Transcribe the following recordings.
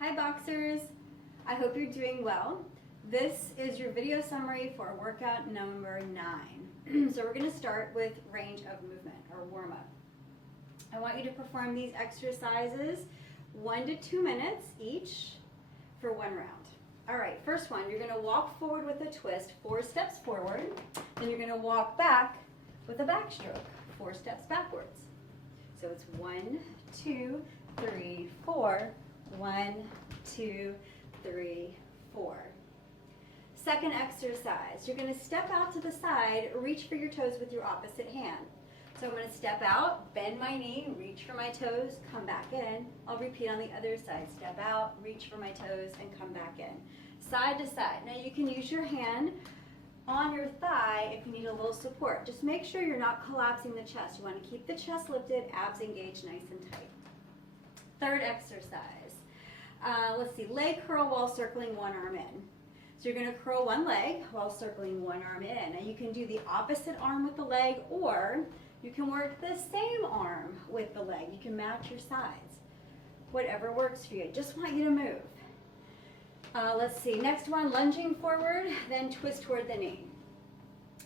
Hi Boxers, I hope you're doing well. This is your video summary for workout number 9. So we're going to start with range of movement or warm up. I want you to perform these exercises 1 to 2 minutes each for 1 round. Alright, first one, you're going to walk forward with a twist, 4 steps forward. Then you're going to walk back with a backstroke, 4 steps backwards. So it's 1, 2, 3, 4. 1, 2, 3, 4. Second exercise, you're going to step out to the side, reach for your toes with your opposite hand. So I'm going to step out, bend my knee, reach for my toes, come back in. I'll repeat on the other side. Step out, reach for my toes, and come back in. Side to side. Now you can use your hand on your thigh if you need a little support. Just make sure you're not collapsing the chest. You want to keep the chest lifted, abs engaged nice and tight. Third exercise. Let's see, leg curl while circling one arm in. So you're going to curl one leg while circling one arm in. And you can do the opposite arm with the leg, or you can work the same arm with the leg. You can match your sides. Whatever works for you. Just want you to move. Let's see, next one, lunging forward, then twist toward the knee.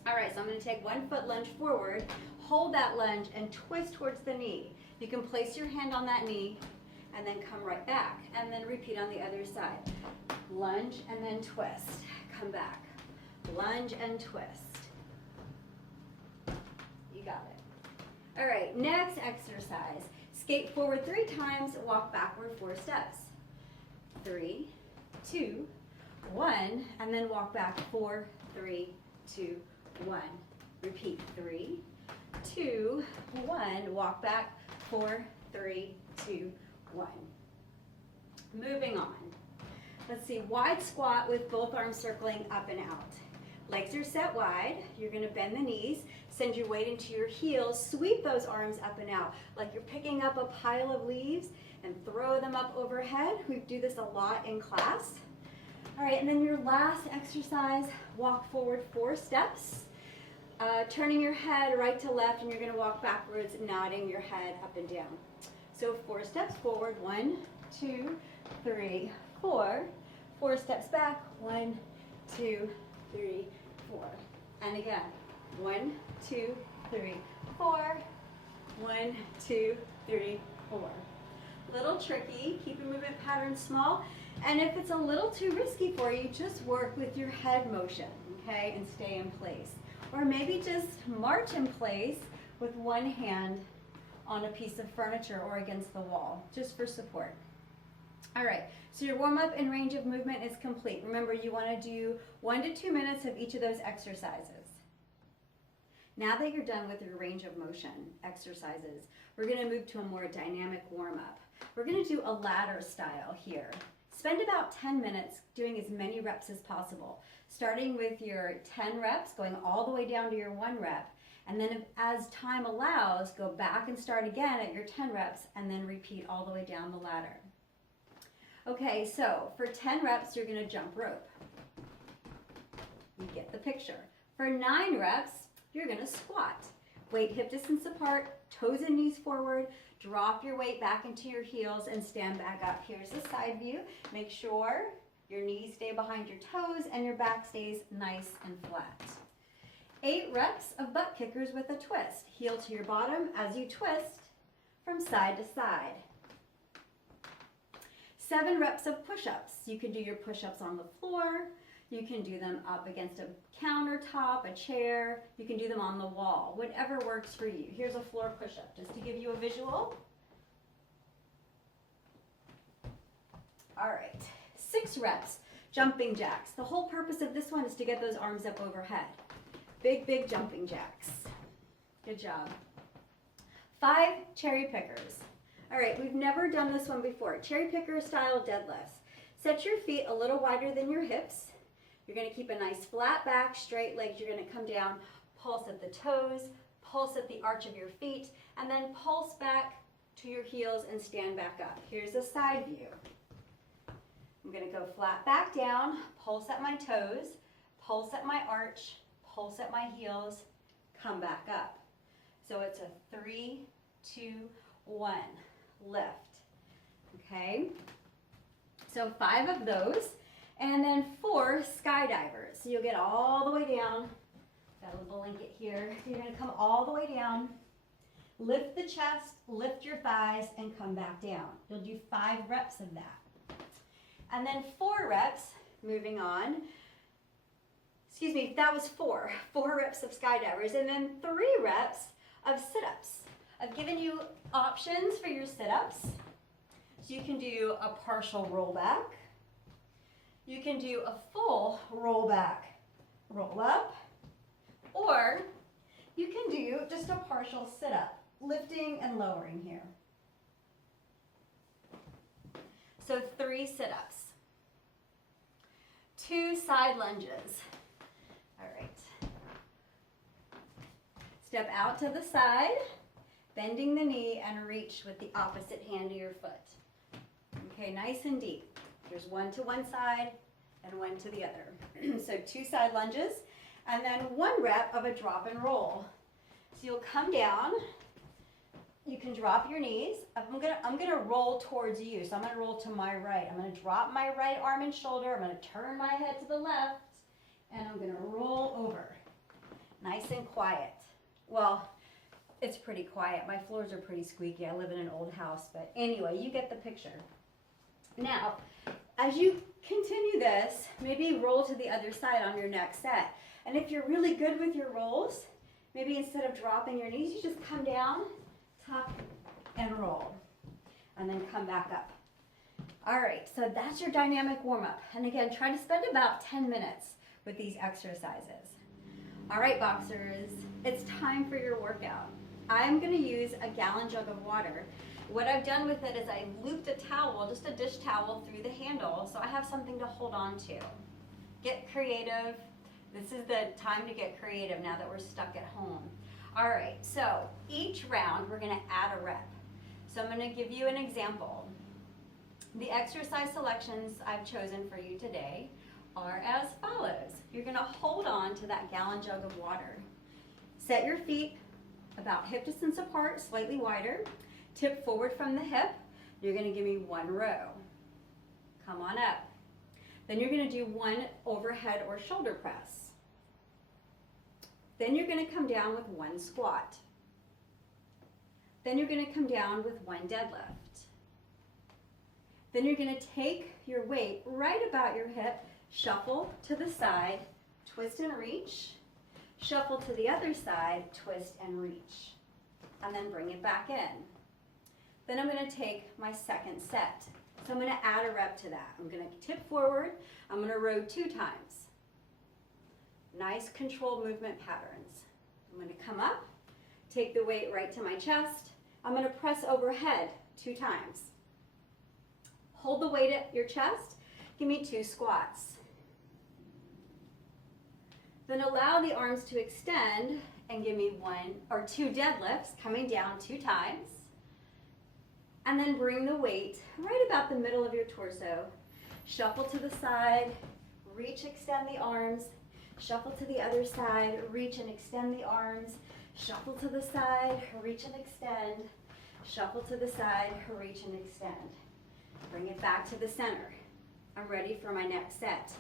All right, so I'm going to take 1 foot lunge forward, hold that lunge, and twist towards the knee. You can place your hand on that knee, and then come right back, and then repeat on the other side. Lunge and then twist, come back. Lunge and twist. You got it. All right, next exercise. Skate forward 3 times, walk backward 4 steps. 3, 2, 1, and then walk back 4, 3, 2, 1. Repeat 3, 2, 1, walk back 4, 3, 2, 1. Moving on. Let's see, wide squat with both arms circling up and out. Legs are set wide. You're going to bend the knees, send your weight into your heels, sweep those arms up and out like you're picking up a pile of leaves and throw them up overhead. We do this a lot in class. All right, and then your last exercise, walk forward 4 steps, turning your head right to left, and you're going to walk backwards, nodding your head up and down. So 4 steps forward, 1, 2, 3, 4. 4 steps back, 1, 2, 3, 4. And again, 1, 2, 3, 4. 1, 2, 3, 4. Little tricky, keep your movement pattern small. And if it's a little too risky for you, just work with your head motion, okay, and stay in place. Or maybe just march in place with one hand on a piece of furniture or against the wall, just for support. All right, so your warm-up and range of movement is complete. Remember, you want to do 1 to 2 minutes of each of those exercises. Now that you're done with your range of motion exercises, we're going to move to a more dynamic warm-up. We're going to do a ladder style here. Spend about 10 minutes doing as many reps as possible, starting with your 10 reps, going all the way down to your 1 rep. And then as time allows, go back and start again at your 10 reps and then repeat all the way down the ladder. Okay, so for 10 reps, you're going to jump rope. You get the picture. For 9 reps, you're going to squat. Weight hip distance apart, toes and knees forward, drop your weight back into your heels and stand back up. Here's the side view. Make sure your knees stay behind your toes and your back stays nice and flat. 8 reps of butt kickers with a twist. Heel to your bottom as you twist from side to side. 7 reps of push-ups. You can do your push-ups on the floor. You can do them up against a countertop, a chair. You can do them on the wall, whatever works for you. Here's a floor push-up, just to give you a visual. All right, 6 reps, jumping jacks. The whole purpose of this one is to get those arms up overhead. Big, big jumping jacks. Good job. 5 cherry pickers. All right, we've never done this one before. Cherry picker style deadlifts. Set your feet a little wider than your hips. You're going to keep a nice flat back, straight legs. You're going to come down, pulse at the toes, pulse at the arch of your feet, and then pulse back to your heels and stand back up. Here's a side view. I'm going to go flat back down, pulse at my toes, pulse at my arch, pulse at my heels, come back up. So it's a 3, 2, 1, lift. Okay? So 5 of those, and then 4 skydivers. So you'll get all the way down. Got a little blanket here. You're gonna come all the way down. Lift the chest, lift your thighs, and come back down. You'll do 5 reps of that. And then 4 reps, moving on. Excuse me, that was 4. 4 reps of skydivers, and then 3 reps of sit-ups. I've given you options for your sit-ups. So you can do a partial rollback. You can do a full rollback, roll up, or you can do just a partial sit-up, lifting and lowering here. So 3 sit-ups, 2 side lunges. All right. Step out to the side, bending the knee, and reach with the opposite hand of your foot. Okay, nice and deep. There's 1 to one side and 1 to the other. So 2 side lunges, and then 1 rep of a drop and roll. So you'll come down. You can drop your knees. I'm gonna roll towards you. So I'm gonna roll to my right. I'm gonna drop my right arm and shoulder. I'm gonna turn my head to the left, and I'm gonna roll over. Nice and quiet. Well, it's pretty quiet. My floors are pretty squeaky. I live in an old house, but anyway, you get the picture. Now, as you continue this, maybe roll to the other side on your next set. And if you're really good with your rolls, maybe instead of dropping your knees, you just come down, tuck, and roll. And then come back up. All right, so that's your dynamic warm-up. And again, try to spend about 10 minutes with these exercises. All right, boxers, it's time for your workout. I'm gonna use a gallon jug of water. What I've done with it is I looped a towel, just a dish towel, through the handle, so I have something to hold on to. Get creative. This is the time to get creative now that we're stuck at home. All right, so each round we're gonna add a rep. So I'm gonna give you an example. The exercise selections I've chosen for you today are as follows. You're gonna hold on to that gallon jug of water. Set your feet about hip distance apart, slightly wider. Tip forward from the hip. You're gonna give me 1 row. Come on up. Then you're gonna do 1 overhead or shoulder press. Then you're gonna come down with 1 squat. Then you're gonna come down with 1 deadlift. Then you're gonna take your weight right about your hip, shuffle to the side, twist and reach, shuffle to the other side, twist and reach, and then bring it back in. Then I'm going to take my second set. So I'm going to add a rep to that. I'm going to tip forward. I'm going to row 2 times. Nice controlled movement patterns. I'm going to come up, take the weight right to my chest. I'm going to press overhead 2 times. Hold the weight at your chest. Give me 2 squats. Then allow the arms to extend and give me 1 or 2 deadlifts, coming down 2 times. And then bring the weight right about the middle of your torso. Shuffle to the side, reach, extend the arms. Shuffle to the other side, reach and extend the arms. Shuffle to the side, reach and extend. Shuffle to the side, reach and extend. Bring it back to the center. I'm ready for my next set.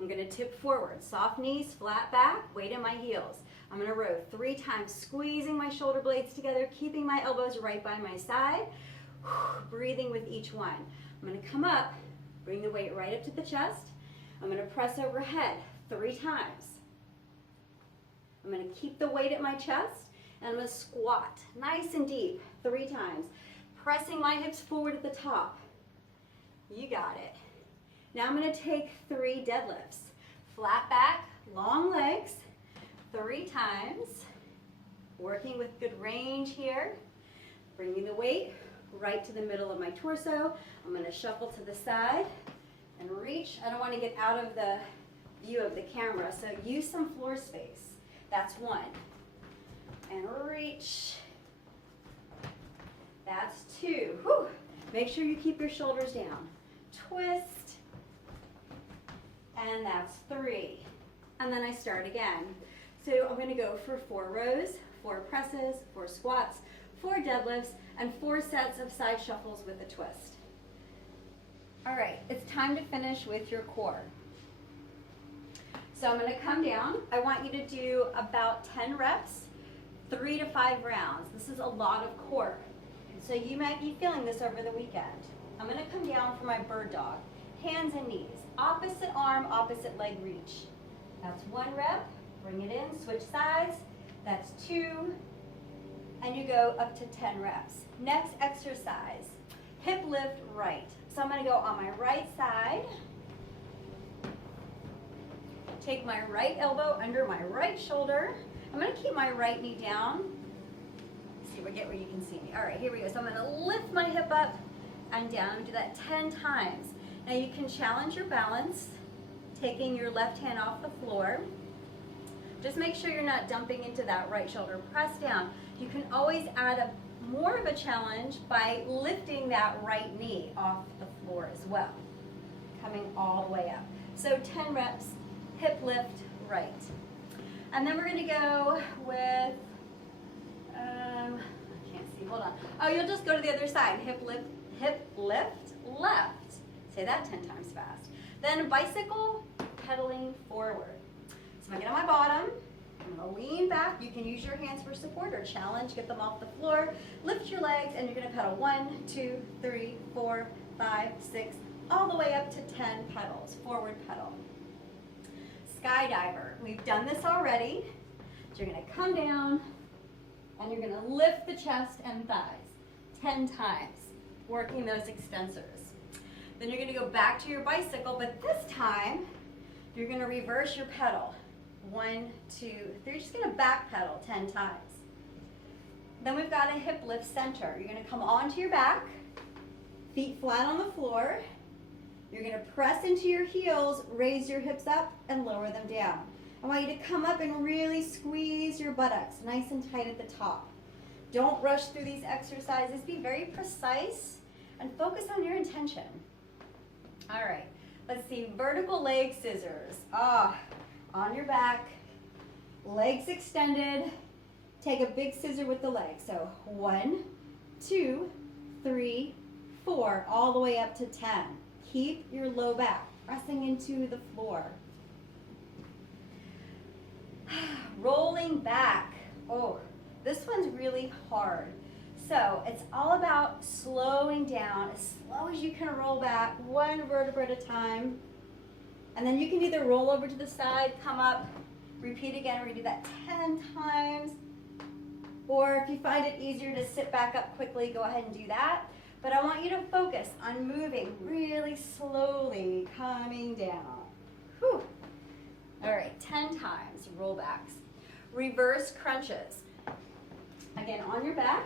I'm gonna tip forward, soft knees, flat back, weight in my heels. I'm gonna row 3 times, squeezing my shoulder blades together, keeping my elbows right by my side. Breathing with each one. I'm going to come up, bring the weight right up to the chest. I'm going to press overhead 3 times. I'm going to keep the weight at my chest, and I'm going to squat nice and deep 3 times, pressing my hips forward at the top. You got it. Now I'm going to take 3 deadlifts. Flat back, long legs, 3 times. Working with good range here. Bringing the weight right to the middle of my torso. I'm going to shuffle to the side and reach. I don't want to get out of the view of the camera, so use some floor space. That's 1. And reach. That's 2. Whew. Make sure you keep your shoulders down. Twist. And that's 3. And then I start again. So I'm going to go for 4 rows, 4 presses, 4 squats, 4 deadlifts, and 4 sets of side shuffles with a twist. All right, it's time to finish with your core. So I'm going to come down. I want you to do about 10 reps, 3 to 5 rounds. This is a lot of core. So you might be feeling this over the weekend. I'm going to come down for my bird dog. Hands and knees. Opposite arm, opposite leg reach. That's 1 rep. Bring it in, switch sides. That's 2. And you go up to 10 reps. Next exercise, hip lift right. So I'm going to go on my right side. Take my right elbow under my right shoulder. I'm going to keep my right knee down. See if I get where you can see me. All right, here we go. So I'm going to lift my hip up and down. Do that 10 times. Now you can challenge your balance, taking your left hand off the floor. Just make sure you're not dumping into that right shoulder. Press down. You can always add more of a challenge by lifting that right knee off the floor as well. Coming all the way up. So 10 reps, hip lift right. And then we're going to go with, I can't see, hold on. Oh, you'll just go to the other side. Hip lift left. Say that 10 times fast. Then bicycle pedaling forward. So I'm going to get on my bottom. I'm going to lean back. You can use your hands for support or challenge. Get them off the floor. Lift your legs, and you're going to pedal 1, 2, 3, 4, 5, 6, all the way up to 10 pedals. Forward pedal. Skydiver. We've done this already. So you're going to come down, and you're going to lift the chest and thighs 10 times, working those extensors. Then you're going to go back to your bicycle, but this time you're going to reverse your pedal. 1, 2, 3. You're just going to back pedal 10 times. Then we've got a hip lift center. You're going to come onto your back, feet flat on the floor. You're going to press into your heels, raise your hips up, and lower them down. I want you to come up and really squeeze your buttocks nice and tight at the top. Don't rush through these exercises. Be very precise and focus on your intention. All right, let's see, vertical leg scissors. On your back, legs extended. Take a big scissor with the leg. So 1, 2, 3, 4, all the way up to 10. Keep your low back pressing into the floor. Rolling back. Oh, this one's really hard. So it's all about slowing down as slow as you can roll back, 1 vertebra at a time. And then you can either roll over to the side, come up, repeat again. We're going to do that 10 times. Or if you find it easier to sit back up quickly, go ahead and do that. But I want you to focus on moving really slowly, coming down. Whew. All right, 10 times rollbacks. Reverse crunches. Again, on your back.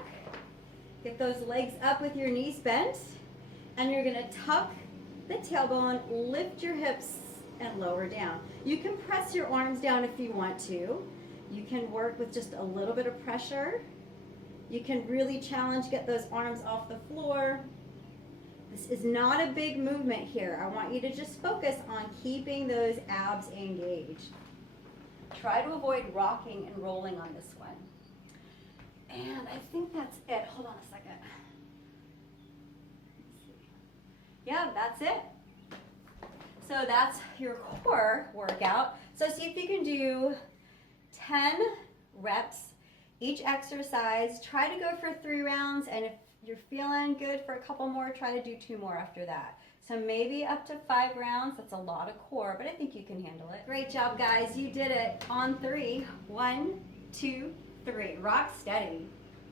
Get those legs up with your knees bent. And you're going to tuck the tailbone, lift your hips, and lower down. You can press your arms down if you want to. You can work with just a little bit of pressure. You can really challenge, get those arms off the floor. This is not a big movement here. I want you to just focus on keeping those abs engaged. Try to avoid rocking and rolling on this one. And I think that's it. Hold on a second. Yeah, that's it. So that's your core workout. So see if you can do 10 reps each exercise. Try to go for 3 rounds, and if you're feeling good for a couple more, try to do 2 more after that. So maybe up to 5 rounds. That's a lot of core, but I think you can handle it. Great job, guys. You did it on 3. 1, 2, 3. Rock steady.